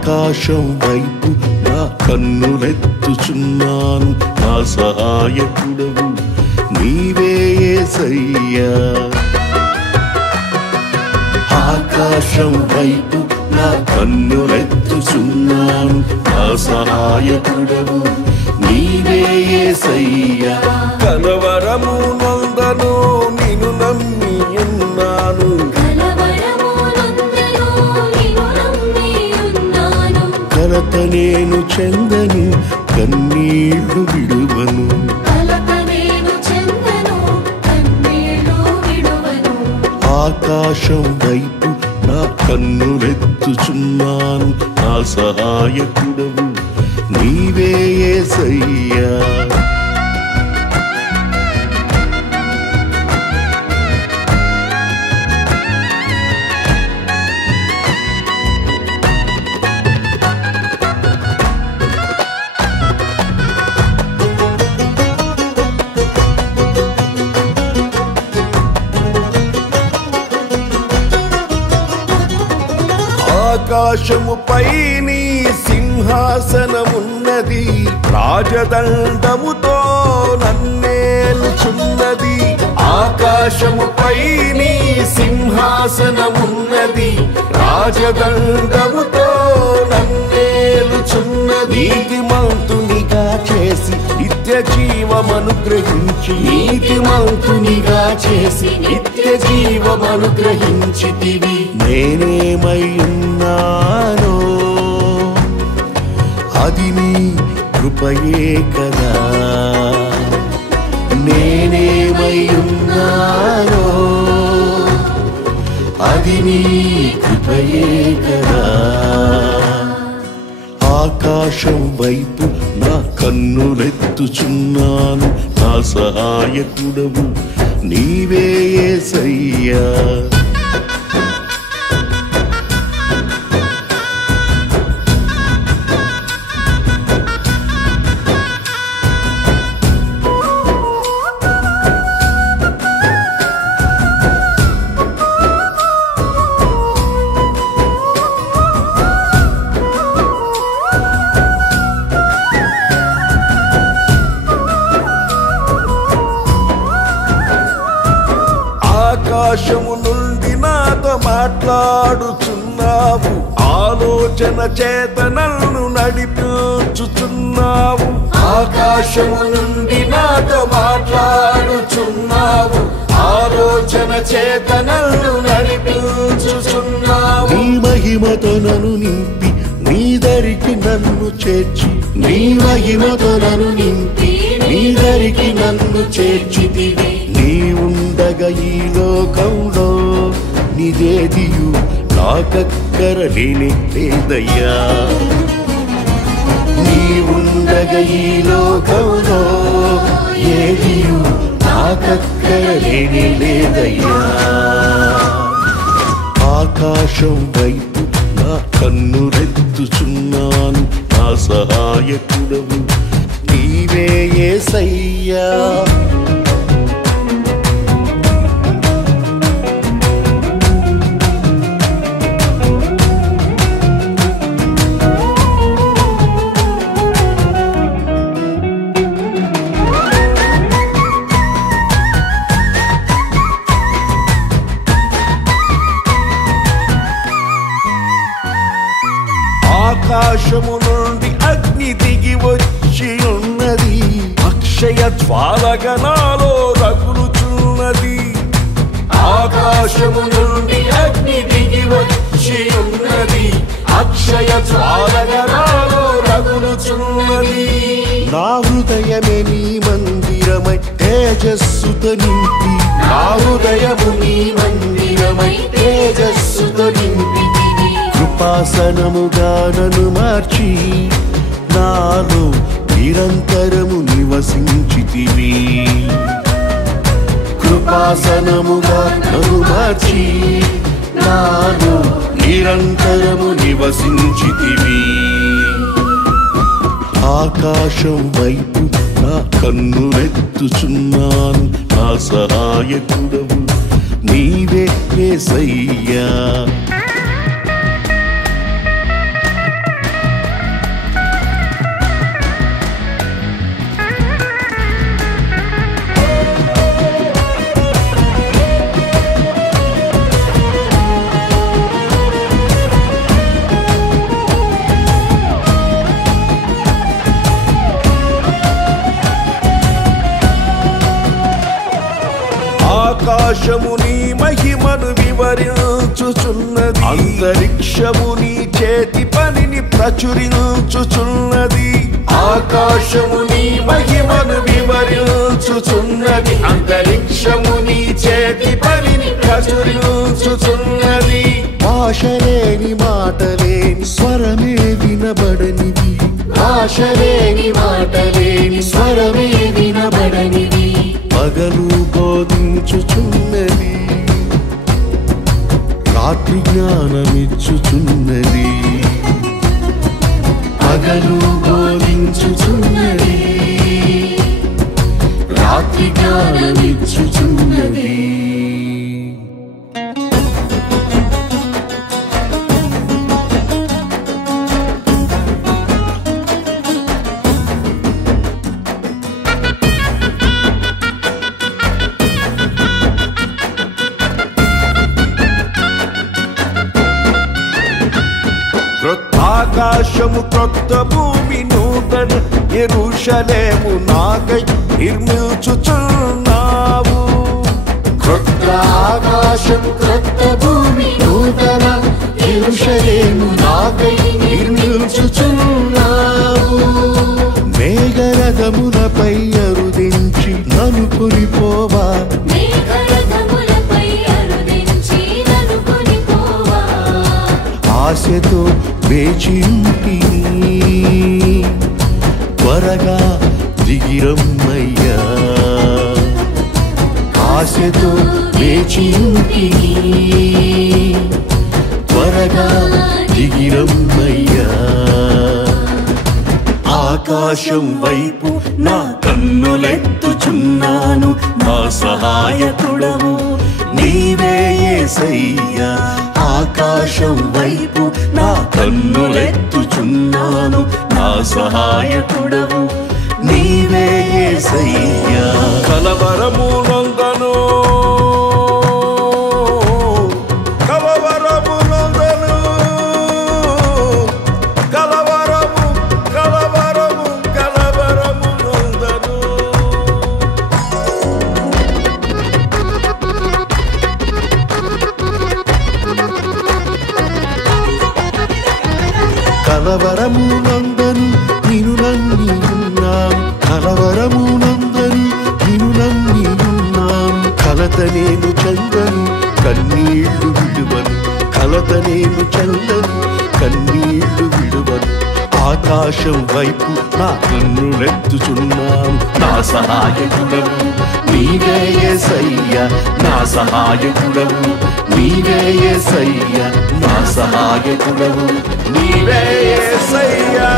ఆకాశం వైపు నా కన్నులెత్తుచున్నాను, నా సహాయకుడవు నీవే యేసయ్యా. ఆకాశం వైపు నా కన్నులెత్తుచున్నాను, నా సహాయకుడవు నీవే యేసయ్యా. కలవరము నందను నిన్ను నమ్మి ఉన్నాను, కలత నేను చెందను కన్నీళ్లు విడువను. ఆకాశం వైపు నా కన్నులెత్తుచున్నాను, నా సహాయకుడవు నీవే యేసయ్యా. ఆకాశముపై నీ సింహాసనమున్నది, రాజదండముతో నన్నేలుచున్నది. ఆకాశముపై నీ సింహాసనమున్నది, రాజదండముతో నన్నేలుచున్నది. నీతిమంతునిగా చేసి నిత్య జీవమనుగ్రహించి, నీతిమంతునిగా చేసి నిత్య జీవమనుగ్రహించితివి. నేనేమై ఉన్నానో అది నీ కృపయే కదా, నేనేమై ఉన్నానో అది నీ కృపయే కదా. ఆకాశం వైపు నా కన్నులెత్తుచున్నాను, నా సహాయకుడవు నీవే యేసయ్యా. ఆకాశము నుండి నాతో మాట్లాడుచున్నావు, ఆలోచన చేత నన్ను నడిపించుచున్నావు. ఆకాశము నుండి నాతో మాట్లాడుచున్నావు, ఆలోచన చేత నన్ను నడిపించుచున్నావు. నీ మహిమతో నన్ను నింపి నీ దరికి నన్ను చేర్చి, నీ మహిమతో నన్ను నింపి నీ దరికి నన్ను చేర్చితివి. నీ ఉండగా ఈ లోకంలో నిదేదియు నాకక్కర లేనే లేదయ్యా. నీ ఉండగా ఈ లోకంలో ఏదియు నాకక్కర లేనే లేదయ్యా. ఆకాశం వైపు నా కన్నులెత్తుచున్నాను, నా సహాయకుడవు నీవే యేసయ్యా. ఆకాశము నుండి అగ్ని దిగి వచ్చి ఉన్నది, అక్షయ జ్వాలగా నాలో రగులుచున్నది. ఆకాశము నుండి అగ్ని దిగి వచ్చి ఉన్నది, అక్షయ జ్వాలగా నాలో రగులుచున్నది. నా హృదయమే నీ మందిరమై తేజస్సుతో నింపి, నా హృదయము నీ మందిరమై తేజస్సుతో నింపి. కృపాసనముగా నన్ను మార్చి నాలో నిరంతరము నివసించితివి. కృపాసనముగా నన్ను మార్చి నాలో నిరంతరము నివసించితివి. ఆకాశం వైపు నా కన్నులెత్తుచున్నాను, నా సహాయకుడవు నీవే యేసయ్యా. ఆకాశము నీ మహిమను వివరించుచున్నది, అంతరిక్షము నీ చేతి పనిని ప్రచురించుచున్నది. ఆకాశము నీ మహిమను వివరించుచున్నది, అంతరిక్షము నీ చేతి పనిని ప్రచురించుచున్నది. భాషలేని మాటలేని స్వరమే వినబడనిది, భాషలేని మాటలేని స్వరమే వినబడనిది. పగలు బోధించుచున్నది, రాత్రి జ్ఞానమిచ్చుచున్నది. పగలు బోధించుచున్నది, రాత్రి జ్ఞానమిచ్చుచున్నది. ఆకాశము క్రొత్త భూమి నూతన యెరూషలేము నాకై నిర్మించుచున్నావు. క్రొత్త ఆకాశము క్రొత్త భూమి నూతన యెరూషలేము నాకై నిర్మించుచున్నావు. మేఘరథములపై అరుదించి నన్ను కొనిపోవా, ఆశతో వేచింటిని, త్వరగా దిగిరమ్మయ్యా. ఆశతో వేచింటిని, త్వరగా దిగిరమ్మయ్యా. ఆకాశం వైపు నా కన్నులెత్తుచున్నాను, నా సహాయకుడవు నీవే యేసయ్యా. ఆకాశం వైపు నా కన్నులెత్తుచున్నాను, నా సహాయకుడవు నీవే యేసయ్యా. కలవరము నొందను, కలవరము నొందను, కలవరము కలవరము కలవరము నొందను. కలవరము నందను నిను నమ్మి ఉన్నాను, కలవరము నందను నిను నమ్మి ఉన్నాను. కలత నేను చందను కన్నీళ్లు విడువను, కలత నేను చందను కన్నీళ్లు విడువను. ఆకాశం వైపు నా కన్నులెత్తుచున్నాను, నా సహాయకుడవు నీవే యేసయ్యా. నా సహాయకుడవు నీవే యేసయ్యా, నా సహాయకుడవు నీవే యేసయ్యా.